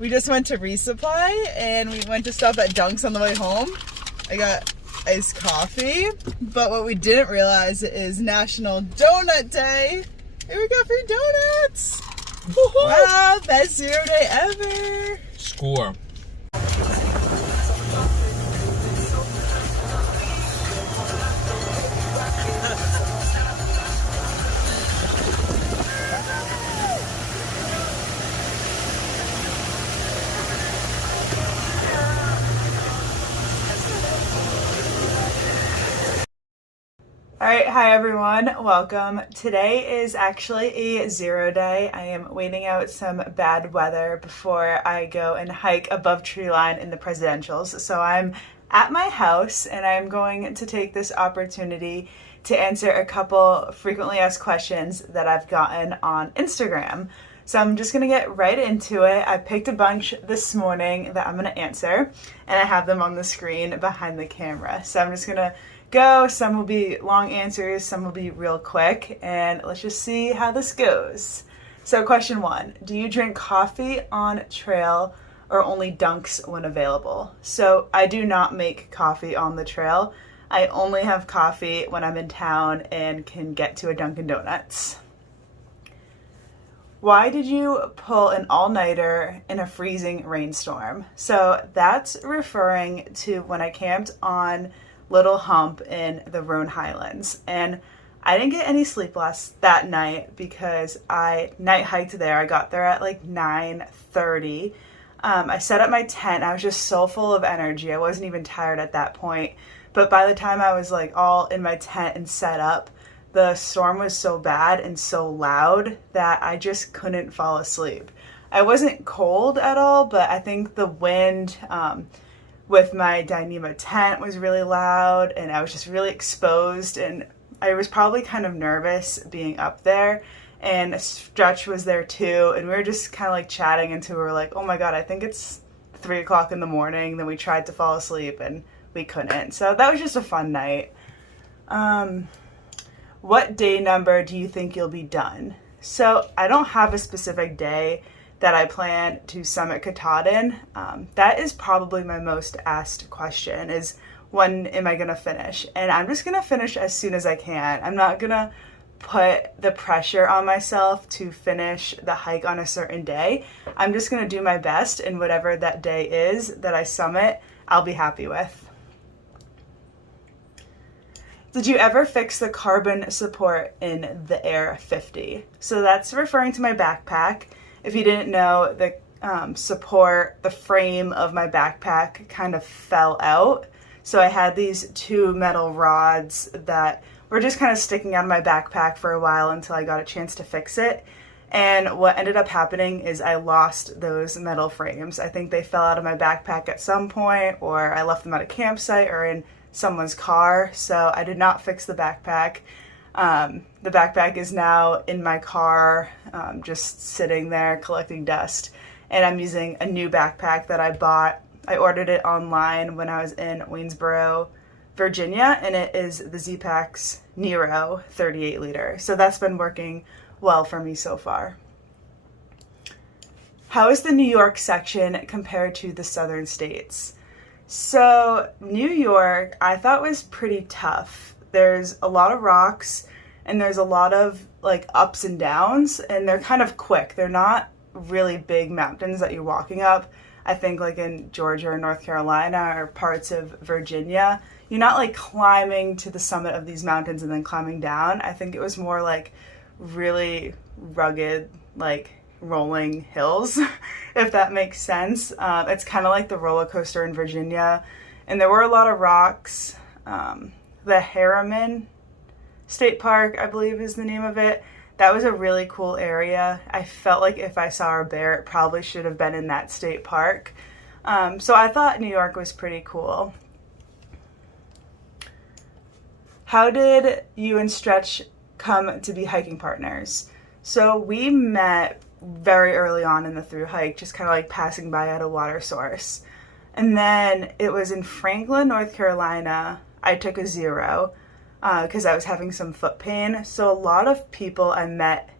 We just went to resupply and we went to stop at Dunk's on the way home. I got iced coffee, but what we didn't realize is National Donut Day. And we got free donuts. Wow, best 0 day ever. Score. Alright, hi everyone, welcome. Today is actually a 0 day. I am waiting out some bad weather before I go and hike above tree line in the presidentials. So I'm at my house and I'm going to take this opportunity to answer a couple frequently asked questions that I've gotten on Instagram. So I'm just gonna get right into it. I picked a bunch this morning that I'm gonna answer and I have them on the screen behind the camera. So I'm just gonna go. Some will be long answers, some will be real quick, and let's just see how this goes. So question 1, do you drink coffee on trail or only Dunks when available? So I do not make coffee on the trail. I only have coffee when I'm in town and can get to a Dunkin' Donuts. Why did you pull an all-nighter in a freezing rainstorm? So that's referring to when I camped on Little Hump in the Roan Highlands, and I didn't get any sleep that night because I night hiked there. I got there at like 9:30. I set up my tent. I was just so full of energy. I wasn't even tired at that point, but by the time I was like all in my tent and set up, the storm was so bad and so loud that I just couldn't fall asleep. I wasn't cold at all, but I think the wind with my Dyneema tent was really loud and I was just really exposed, and I was probably kind of nervous being up there, and Stretch was there too, and we were just kind of like chatting until we were like, oh my god, I think it's 3 o'clock in the morning. Then we tried to fall asleep and we couldn't. So that was just a fun night. What day number do you think you'll be done? So I don't have a specific day that I plan to summit Katahdin. That is probably my most asked question, is when am I gonna finish? And I'm just gonna finish as soon as I can. I'm not gonna put the pressure on myself to finish the hike on a certain day. I'm just gonna do my best, and whatever that day is that I summit, I'll be happy with. Did you ever fix the carbon support in the Air 50? So that's referring to my backpack. If you didn't know, the support, the frame of my backpack kind of fell out. So I had these 2 metal rods that were just kind of sticking out of my backpack for a while until I got a chance to fix it. And what ended up happening is I lost those metal frames. I think they fell out of my backpack at some point, or I left them at a campsite or in someone's car. So I did not fix the backpack. The backpack is now in my car, just sitting there collecting dust, and I'm using a new backpack that I bought. I ordered it online when I was in Waynesboro, Virginia, and it is the Z-Packs Nero 38 liter. So that's been working well for me so far. How is the New York section compared to the southern states? So New York, I thought was pretty tough. There's a lot of rocks and there's a lot of like ups and downs, and they're kind of quick. They're not really big mountains that you're walking up. I think like in Georgia or North Carolina or parts of Virginia, you're not like climbing to the summit of these mountains and then climbing down. I think it was more like really rugged, like rolling hills, if that makes sense. It's kind of like the roller coaster in Virginia, and there were a lot of rocks. The Harriman State Park, I believe is the name of it. That was a really cool area. I felt like if I saw a bear, it probably should have been in that state park. So I thought New York was pretty cool. How did you and Stretch come to be hiking partners? So we met very early on in the Thru-Hike, just kind of like passing by at a water source. And then it was in Franklin, North Carolina, I took a 0 because I was having some foot pain. So a lot of people I met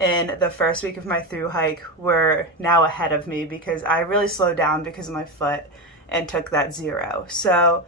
in the first week of my Thru-Hike were now ahead of me because I really slowed down because of my foot and took that 0. So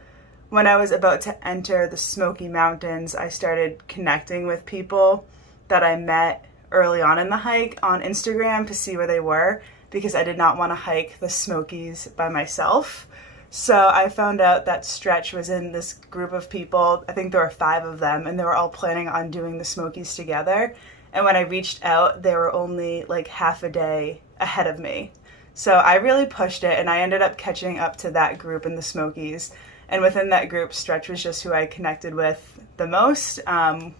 when I was about to enter the Smoky Mountains, I started connecting with people that I met early on in the hike on Instagram to see where they were because I did not want to hike the Smokies by myself. So I found out that Stretch was in this group of people. I think there were 5 of them, and they were all planning on doing the Smokies together. And when I reached out, they were only like half a day ahead of me. So I really pushed it, and I ended up catching up to that group in the Smokies. And within that group, Stretch was just who I connected with the most.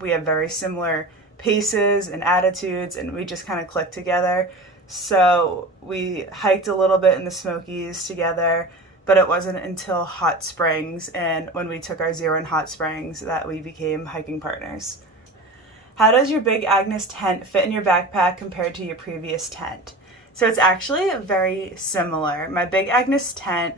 We have very similar paces and attitudes, and we just kind of clicked together. So we hiked a little bit in the Smokies together, but it wasn't until Hot Springs and when we took our 0 in Hot Springs that we became hiking partners. How does your Big Agnes tent fit in your backpack compared to your previous tent? So it's actually very similar. My Big Agnes tent,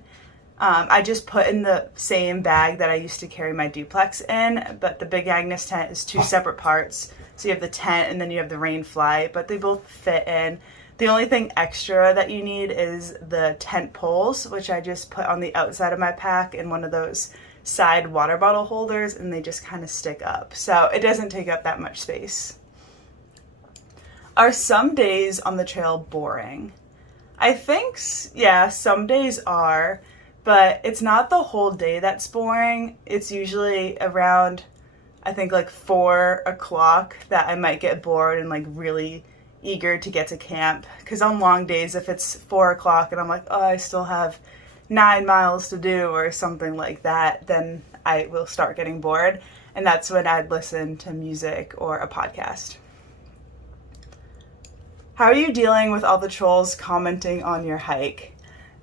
I just put in the same bag that I used to carry my duplex in, but the Big Agnes tent is 2 separate parts. So you have the tent and then you have the rain fly, but they both fit in. The only thing extra that you need is the tent poles, which I just put on the outside of my pack in one of those side water bottle holders, and they just kind of stick up. So it doesn't take up that much space. Are some days on the trail boring? I think, yeah, some days are, but it's not the whole day that's boring. It's usually around, I think like 4 o'clock that I might get bored and like really eager to get to camp. Because on long days, if it's 4 o'clock and I'm like, oh, I still have 9 miles to do or something like that, then I will start getting bored. And that's when I'd listen to music or a podcast. How are you dealing with all the trolls commenting on your hike?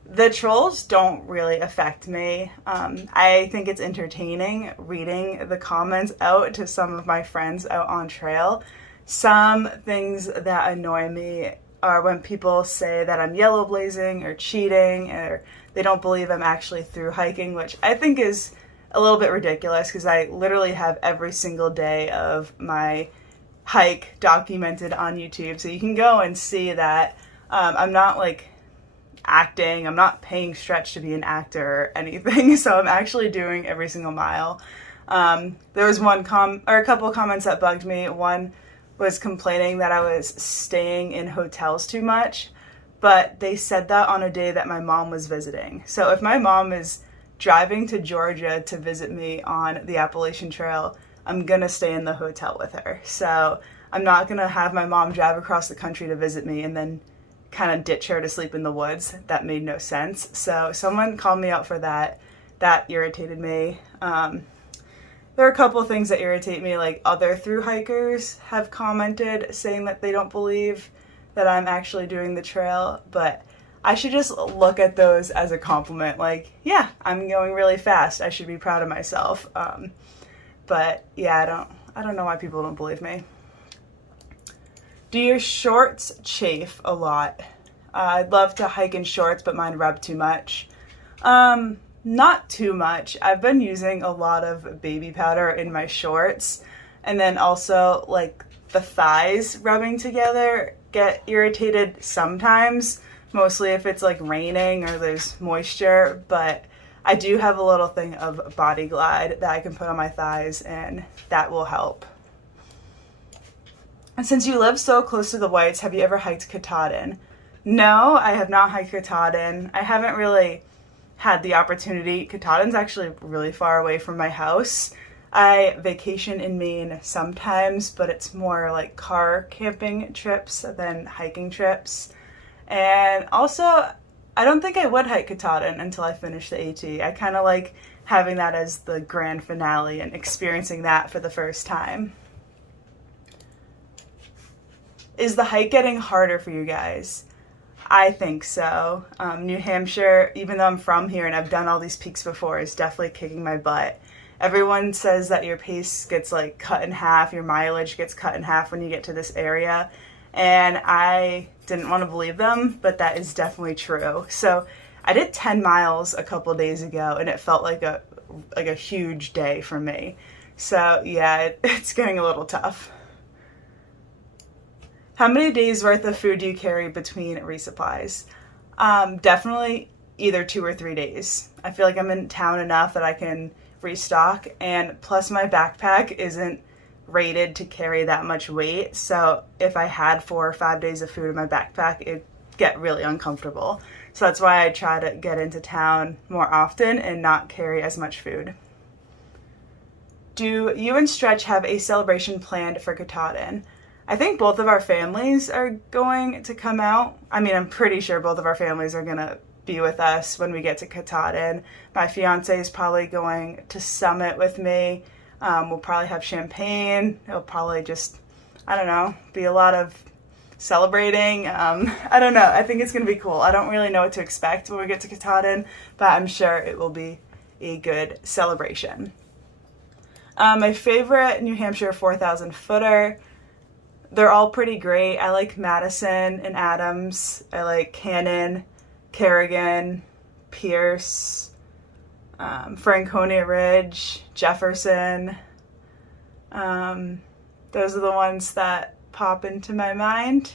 The trolls don't really affect me. I think it's entertaining reading the comments out to some of my friends out on trail. Some things that annoy me are when people say that I'm yellow blazing or cheating, or they don't believe I'm actually through hiking, which I think is a little bit ridiculous because I literally have every single day of my hike documented on YouTube. So you can go and see that I'm not like acting, I'm not paying Stretch to be an actor or anything. So I'm actually doing every single mile. There was a couple of comments that bugged me. One was complaining that I was staying in hotels too much, but they said that on a day that my mom was visiting. So if my mom is driving to Georgia to visit me on the Appalachian Trail, I'm gonna stay in the hotel with her. So I'm not gonna have my mom drive across the country to visit me and then kind of ditch her to sleep in the woods. That made no sense. So someone called me out for that. That irritated me. There are a couple of things that irritate me, like other thru-hikers have commented saying that they don't believe that I'm actually doing the trail, but I should just look at those as a compliment. Like, yeah, I'm going really fast. I should be proud of myself. But yeah, I don't know why people don't believe me. Do your shorts chafe a lot? I'd love to hike in shorts, but mine rub too much. Not too much. I've been using a lot of baby powder in my shorts, and then also like the thighs rubbing together get irritated sometimes, mostly if it's like raining or there's moisture, but I do have a little thing of Body Glide that I can put on my thighs and that will help. And since you live so close to the Whites, have you ever hiked Katahdin? No, I have not hiked Katahdin. I haven't really had the opportunity. Katahdin's actually really far away from my house. I vacation in Maine sometimes, but it's more like car camping trips than hiking trips. And also, I don't think I would hike Katahdin until I finish the AT. I kind of like having that as the grand finale and experiencing that for the first time. Is the hike getting harder for you guys? I think so. New Hampshire, even though I'm from here and I've done all these peaks before, is definitely kicking my butt. Everyone says that your pace gets like cut in half, your mileage gets cut in half when you get to this area. And I didn't want to believe them, but that is definitely true. So I did 10 miles a couple days ago and it felt like a huge day for me. So yeah, it's getting a little tough. How many days worth of food do you carry between resupplies? Definitely either 2 or 3 days. I feel like I'm in town enough that I can restock, and plus my backpack isn't rated to carry that much weight, so if I had 4 or 5 days of food in my backpack, it'd get really uncomfortable. So that's why I try to get into town more often and not carry as much food. Do you and Stretch have a celebration planned for Katahdin? I think both of our families are going to come out. I mean, I'm pretty sure both of our families are gonna be with us when we get to Katahdin. My fiance is probably going to summit with me. We'll probably have champagne. It'll probably just, I don't know, be a lot of celebrating. I don't know. I think it's going to be cool. I don't really know what to expect when we get to Katahdin, but I'm sure it will be a good celebration. My favorite New Hampshire 4,000 footer. They're all pretty great. I like Madison and Adams. I like Cannon, Kerrigan, Pierce, Franconia Ridge, Jefferson. Those are the ones that pop into my mind.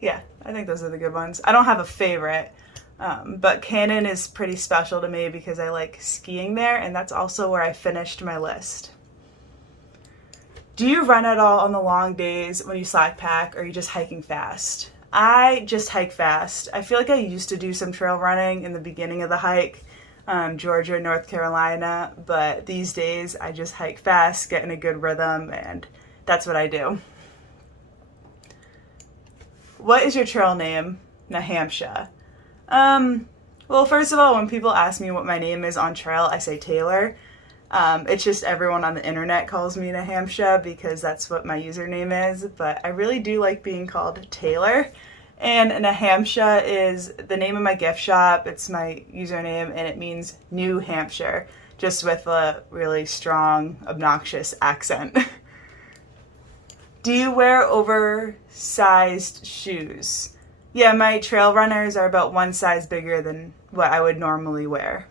Yeah, I think those are the good ones. I don't have a favorite, but Cannon is pretty special to me because I like skiing there, and that's also where I finished my list. Do you run at all on the long days when you slack pack, or are you just hiking fast? I just hike fast. I feel like I used to do some trail running in the beginning of the hike, Georgia, North Carolina, but these days I just hike fast, get in a good rhythm, and that's what I do. What is your trail name? New Hampshire. Well, first of all, when people ask me what my name is on trail, I say Taylor. It's just everyone on the internet calls me New Hampshire because that's what my username is, but I really do like being called Taylor. And New Hampshire is the name of my gift shop. It's my username, and it means New Hampshire, just with a really strong, obnoxious accent. Do you wear oversized shoes? Yeah, my trail runners are about one size bigger than what I would normally wear.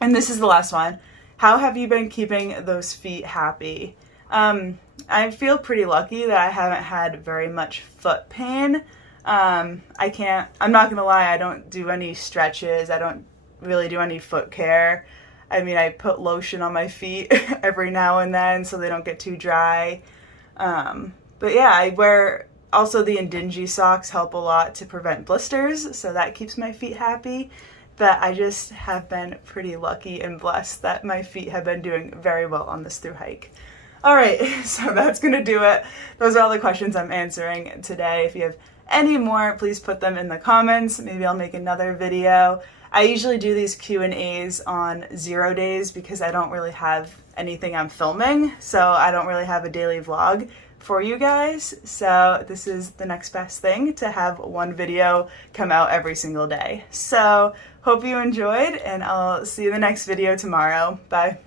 And this is the last one. How have you been keeping those feet happy? I feel pretty lucky that I haven't had very much foot pain. I'm not gonna lie, I don't do any stretches. I don't really do any foot care. I mean, I put lotion on my feet every now and then so they don't get too dry. But yeah, I wear, also the Indingy socks help a lot to prevent blisters, so that keeps my feet happy. But I just have been pretty lucky and blessed that my feet have been doing very well on this Thru-Hike. All right, so that's going to do it. Those are all the questions I'm answering today. If you have any more, please put them in the comments. Maybe I'll make another video. I usually do these Q&As on 0 days because I don't really have anything I'm filming, so I don't really have a daily vlog for you guys. So this is the next best thing, to have one video come out every single day. So hope you enjoyed, and I'll see you in the next video tomorrow. Bye.